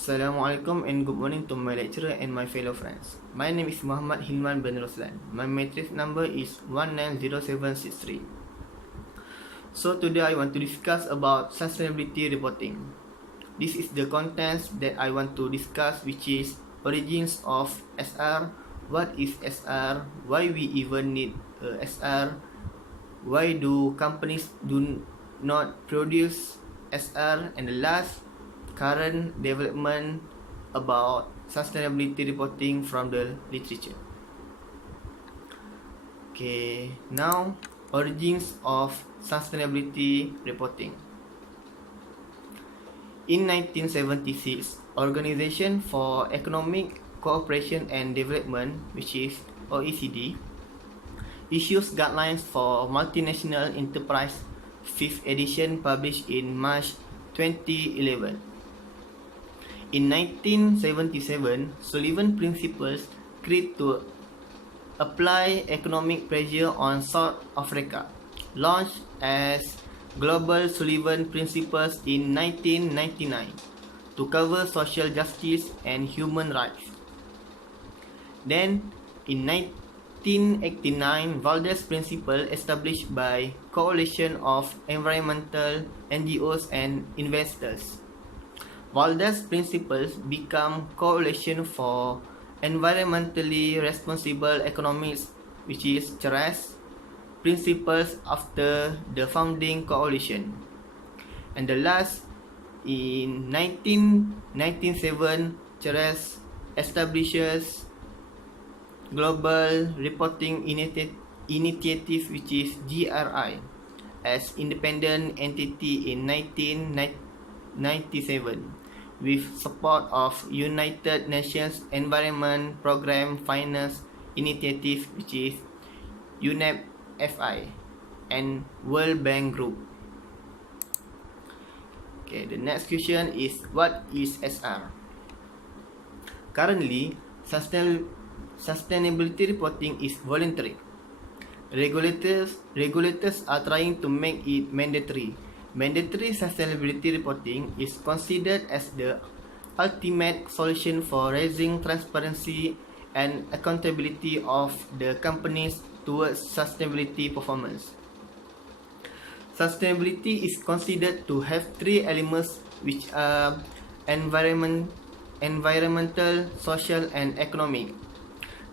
Assalamualaikum and good morning to my lecturer and my fellow friends. My name is Muhammad Hilman Roslan. My matrix number is 190763. So today I want to discuss about sustainability reporting. This is the contents that I want to discuss, which is origins of SR, what is SR, why we even need SR, why do companies do not produce SR, and the last, current development about sustainability reporting from the literature. Okay, now origins of sustainability reporting. In 1976, Organization for Economic Cooperation and Development, which is OECD, issues guidelines for multinational enterprise, 5th edition, published in March 2011. In 1977, Sullivan Principles created to apply economic pressure on South Africa, launched as Global Sullivan Principles in 1999 to cover social justice and human rights. Then, in 1989, Valdez Principle, established by Coalition of Environmental NGOs and Investors. Valdez Principles become Coalition for Environmentally Responsible Economics, which is CERES, principles after the founding coalition. And the last, in 1997, CERES establishes Global Reporting Initiative, which is GRI, as independent entity in 1997. With support of United Nations Environment Programme Finance Initiative, which is UNEP-FI, and World Bank Group. Okay, the next question is, what is SR? Currently, sustainability reporting is voluntary. Regulators are trying to make it mandatory. Mandatory sustainability reporting is considered as the ultimate solution for raising transparency and accountability of the companies towards sustainability performance. Sustainability is considered to have three elements, which are environmental, social, and economic.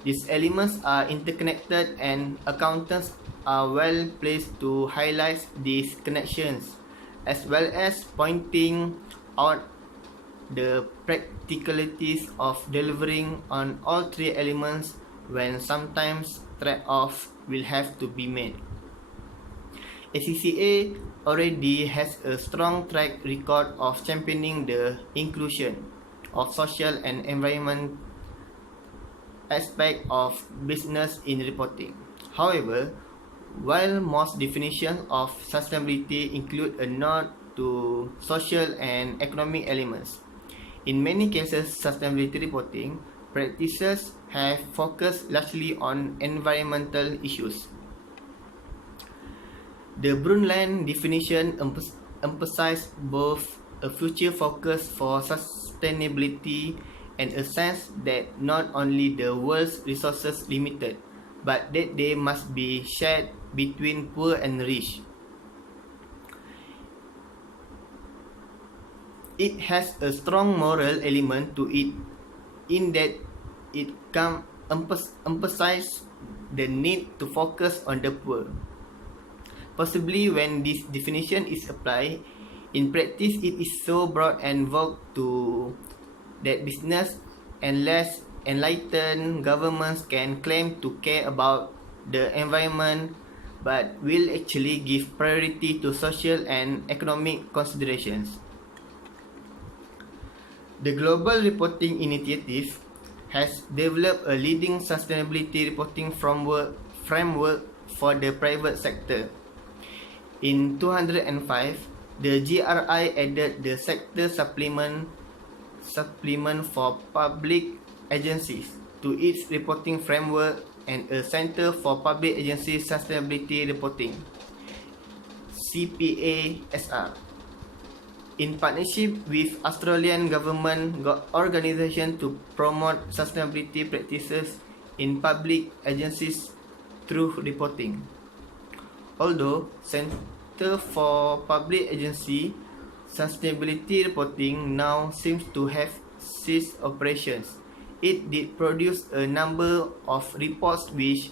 These elements are interconnected, and accountants are well placed to highlight these connections, as well as pointing out the practicalities of delivering on all three elements when sometimes trade-offs will have to be made. ACCA already has a strong track record of championing the inclusion of social and environment aspect of business in reporting. However, while most definitions of sustainability include a nod to social and economic elements, in many cases sustainability reporting practices have focused largely on environmental issues. The Brundtland definition emphasizes both a future focus for sustainability and a sense that not only the world's resources limited, but that they must be shared between poor and rich. It has a strong moral element to it, in that it emphasizes the need to focus on the poor. Possibly when this definition is applied, in practice it is so broad and vague to that business and less enlightened governments can claim to care about the environment, but will actually give priority to social and economic considerations. The Global Reporting Initiative has developed a leading sustainability reporting framework for the private sector. In 2005, the GRI added the sector supplement for public agencies to its reporting framework and a Center for Public Agency Sustainability Reporting, CPASR. in partnership with Australian government organisation to promote sustainability practices in public agencies through reporting. Although Centre for Public Agency Sustainability Reporting now seems to have ceased operations, it did produce a number of reports which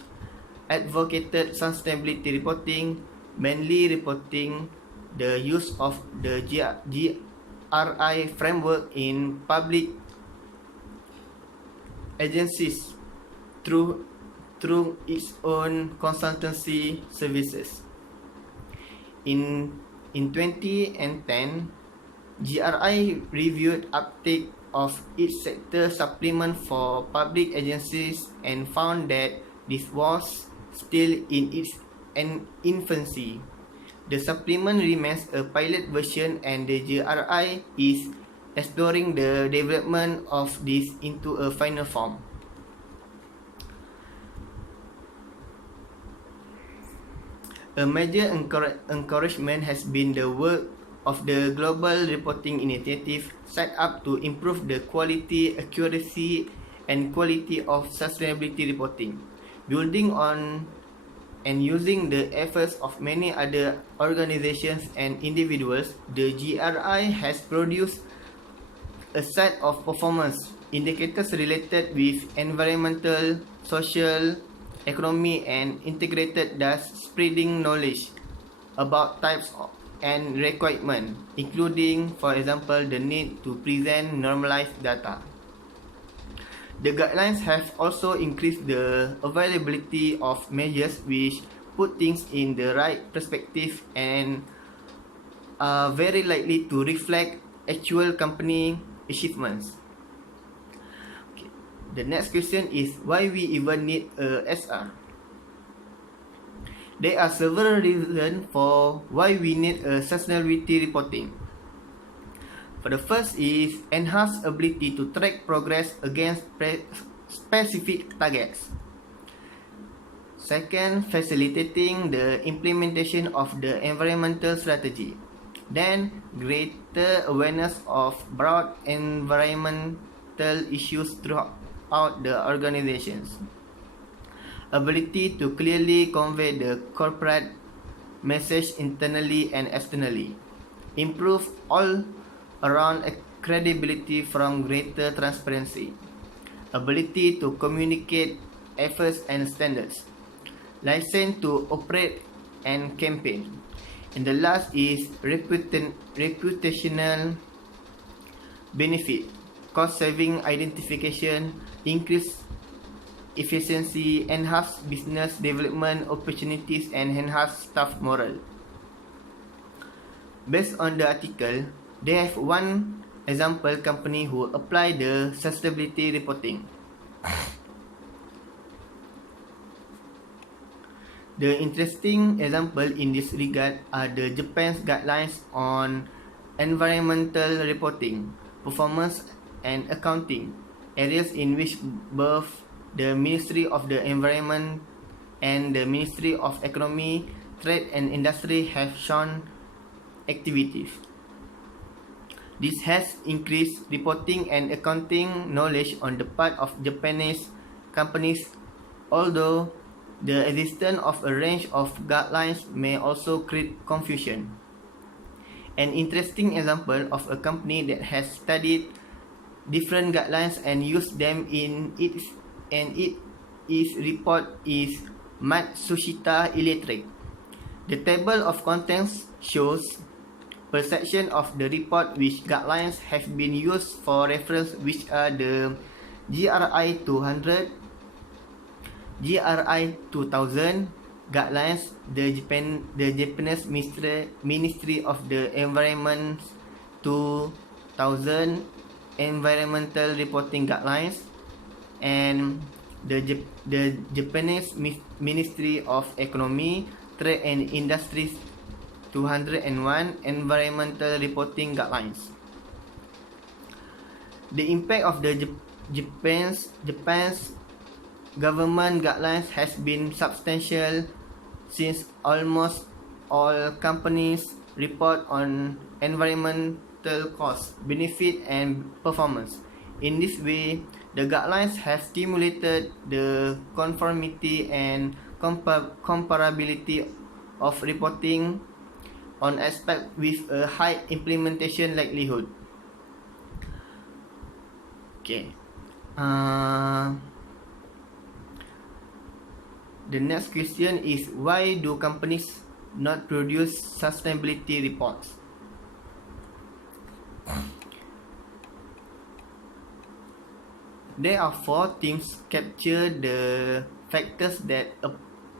advocated sustainability reporting, mainly reporting the use of the GRI framework in public agencies through its own consultancy services. In 2010, GRI reviewed uptake of each sector supplement for public agencies and found that this was still in its infancy. The supplement remains a pilot version and the GRI is exploring the development of this into a final form. A major encouragement has been the work of the Global Reporting Initiative set up to improve the quality, accuracy, and quality of sustainability reporting. Building on and using the efforts of many other organizations and individuals, the GRI has produced a set of performance indicators related with environmental, social, economy, and integrated, thus spreading knowledge about types and requirements, including, for example, the need to present normalized data. The guidelines have also increased the availability of measures which put things in the right perspective and are very likely to reflect actual company achievements. Okay. The next question is why we even need a SR? There are several reasons for why we need a sustainability reporting. For the first is enhanced ability to track progress against specific targets. Second, facilitating the implementation of the environmental strategy. Then, greater awareness of broad environmental issues throughout the organizations. Ability to clearly convey the corporate message internally and externally. Improve all around credibility from greater transparency. Ability to communicate efforts and standards. License to operate and campaign. And the last is reputational benefit, cost saving identification, increased efficiency, enhanced business development opportunities, and enhanced staff morale. Based on the article, they have one example company who apply the sustainability reporting. The interesting example in this regard are the Japan's guidelines on environmental reporting, performance and accounting, areas in which both the Ministry of the Environment and the Ministry of Economy, Trade and Industry have shown activities. This has increased reporting and accounting knowledge on the part of Japanese companies, although the existence of a range of guidelines may also create confusion. An interesting example of a company that has studied different guidelines and used them in its report is Matsushita Electric. The table of contents shows per section of the report which guidelines have been used for reference, which are the GRI 200, GRI 2000 guidelines, the Japanese Ministry of the Environment 2000 environmental reporting guidelines, and the Japanese Ministry of Economy, Trade and Industries 201 environmental reporting guidelines. The impact of the Japan's government guidelines has been substantial, since almost all companies report on environmental environmental cost, benefit and performance. In this way, the guidelines have stimulated the conformity and comparability of reporting on aspects with a high implementation likelihood. Okay. The next question is, why do companies not produce sustainability reports? There are 4 themes capture the factors that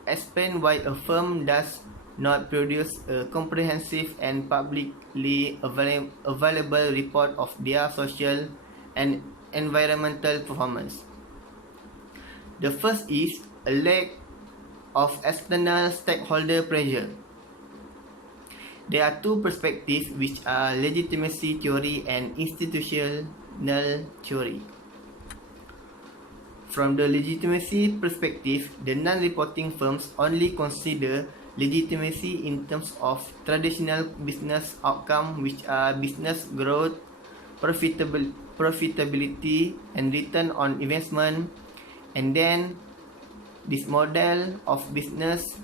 explain why a firm does not produce a comprehensive and publicly available report of their social and environmental performance. The first is a lack of external stakeholder pressure. There are 2 perspectives, which are legitimacy theory and institutional theory. From the legitimacy perspective, the non-reporting firms only consider legitimacy in terms of traditional business outcomes, which are business growth, profitability and return on investment, and then this model of business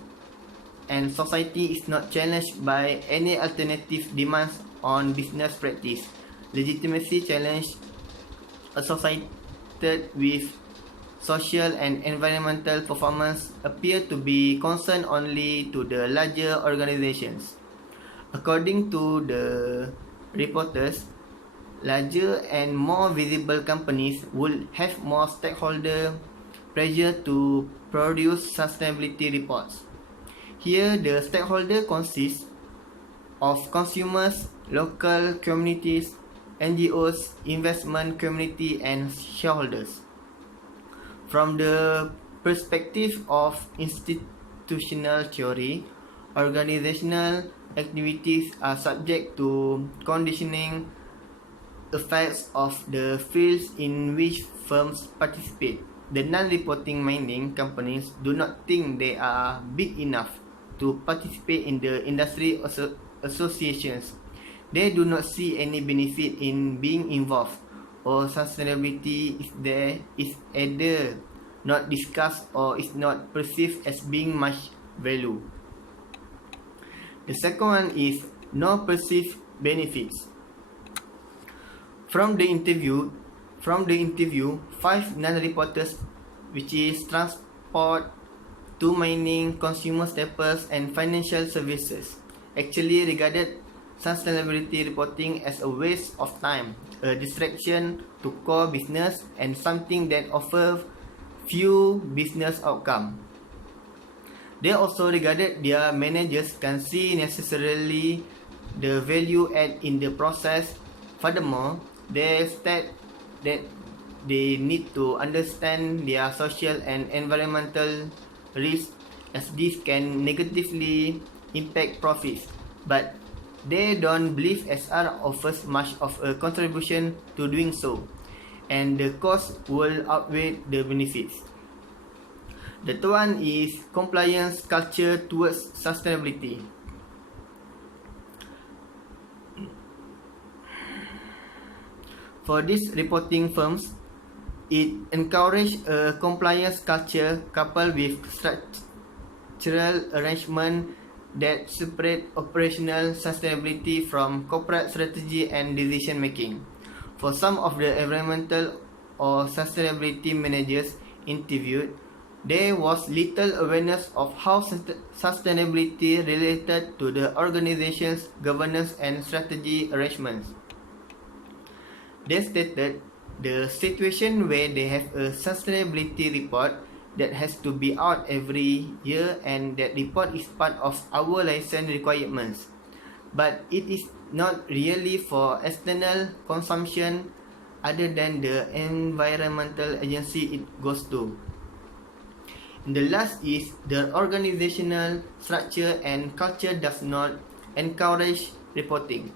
and society is not challenged by any alternative demands on business practice. Legitimacy challenge associated with social and environmental performance appear to be concerned only to the larger organizations. According to the reporters, larger and more visible companies will have more stakeholder pressure to produce sustainability reports. Here, the stakeholder consists of consumers, local communities, NGOs, investment community, and shareholders. From the perspective of institutional theory, organizational activities are subject to conditioning effects of the fields in which firms participate. The non-reporting mining companies do not think they are big enough to participate in the industry associations. They do not see any benefit in being involved, or sustainability is either not discussed or is not perceived as being much value. The second one is no perceived benefits. From the interview, 5 non-reporters, which is transport to mining, consumer staples and financial services, actually regarded sustainability reporting as a waste of time, a distraction to core business, and something that offers few business outcomes. They also regarded their managers can see necessarily the value add in the process. Furthermore, they state that they need to understand their social and environmental risks, as this can negatively impact profits, but they don't believe SR offers much of a contribution to doing so, and the cost will outweigh the benefits. The third one is compliance culture towards sustainability. For these reporting firms, it encourages a compliance culture coupled with structural arrangement that separate operational sustainability from corporate strategy and decision making. For some of the environmental or sustainability managers interviewed, there was little awareness of how sustainability related to the organization's governance and strategy arrangements. They stated the situation where they have a sustainability report that has to be out every year, and that report is part of our license requirements, but it is not really for external consumption other than the environmental agency it goes to. And the last is the organizational structure and culture does not encourage reporting.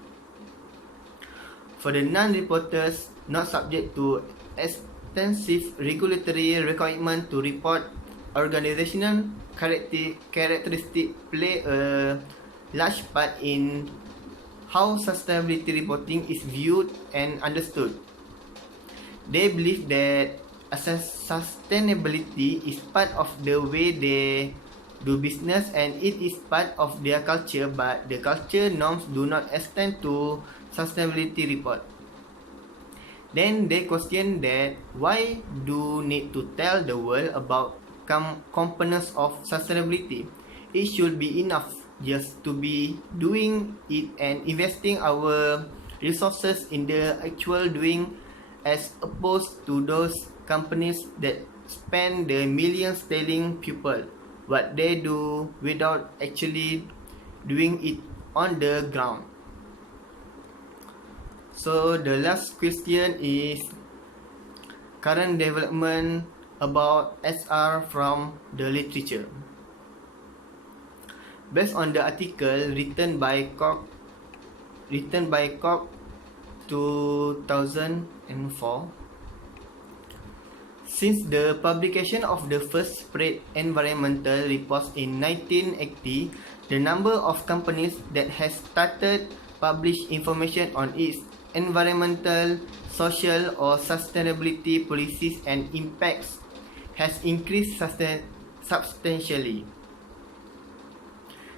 For the non-reporters not subject to extensive regulatory requirement to report, organizational characteristics play a large part in how sustainability reporting is viewed and understood. They believe that sustainability is part of the way they do business and it is part of their culture, but the culture norms do not extend to sustainability report. Then they question that why do need to tell the world about components of sustainability? It should be enough just to be doing it and investing our resources in the actual doing, as opposed to those companies that spend the millions telling people what they do without actually doing it on the ground. So the last question is current development about SR from the literature. Based on the article written by Koch 2004, since the publication of the first spread environmental reports in 1980, the number of companies that has started publish information on its environmental, social or sustainability policies and impacts has increased substantially.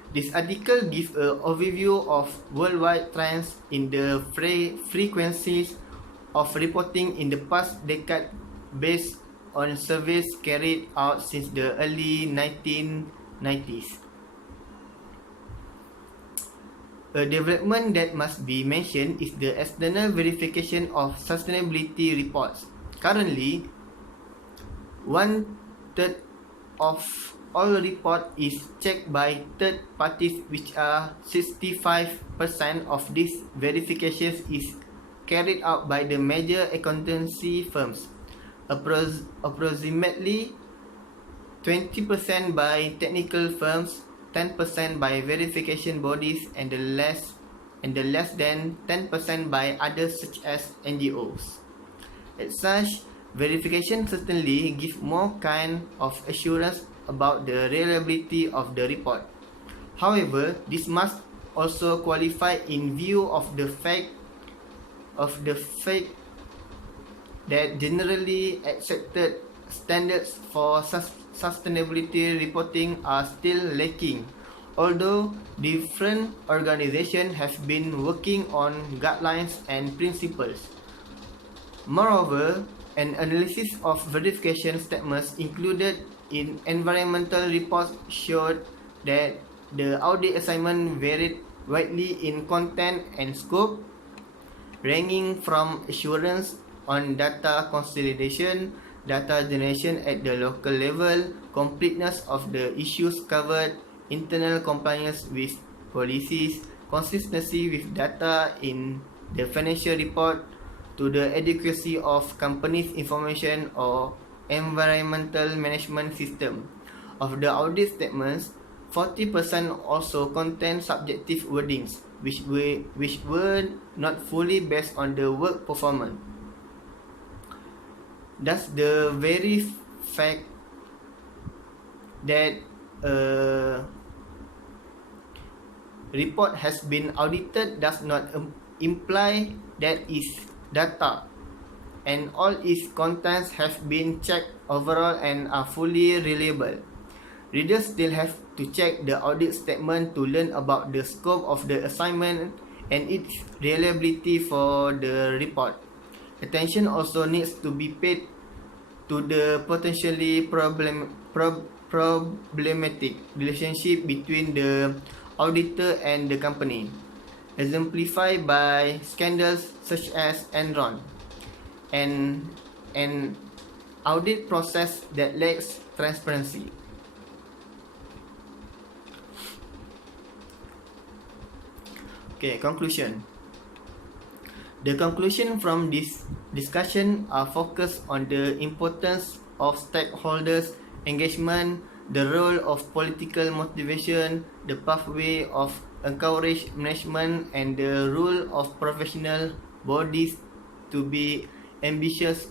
This article gives an overview of worldwide trends in the frequencies of reporting in the past decade based on surveys carried out since the early 1990s. A development that must be mentioned is the external verification of sustainability reports. Currently, 1/3 of all report is checked by third parties, which are 65% of these verifications is carried out by the major accountancy firms, approximately 20% by technical firms, 10% by verification bodies, and the less than 10% by others such as NGOs. As such, verification certainly gives more kind of assurance about the reliability of the report. However, this must also qualify in view of the fact that generally accepted standards for sustainability reporting are still lacking, although different organizations have been working on guidelines and principles. Moreover, an analysis of verification statements included in environmental reports showed that the audit assignment varied widely in content and scope, ranging from assurance on data consolidation, data generation at the local level, completeness of the issues covered, internal compliance with policies, consistency with data in the financial report, to the adequacy of companies' information or environmental management system. Of the audit statements, 40% also contain subjective wordings, which were not fully based on the work performance. Thus, the very fact that a report has been audited does not imply that its data and all its contents have been checked overall and are fully reliable. Readers still have to check the audit statement to learn about the scope of the assignment and its reliability for the report. Attention also needs to be paid to the potentially problematic relationship between the auditor and the company, exemplified by scandals such as Enron, and an audit process that lacks transparency. Okay, conclusion. The conclusion from this discussion are focused on the importance of stakeholders' engagement, the role of political motivation, the pathway of encouraged management, and the role of professional bodies to be ambitious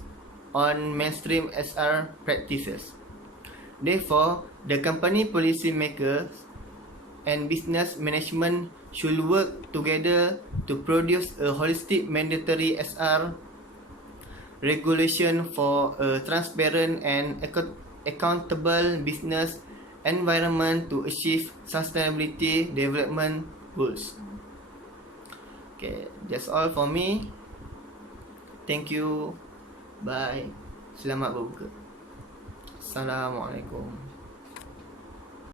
on mainstream SR practices. Therefore, the company policymakers and business management should work together to produce a holistic mandatory SR regulation for a transparent and accountable business environment to achieve sustainability development goals. Okay, that's all for me. Thank you. Bye. Selamat berbuka. Assalamualaikum.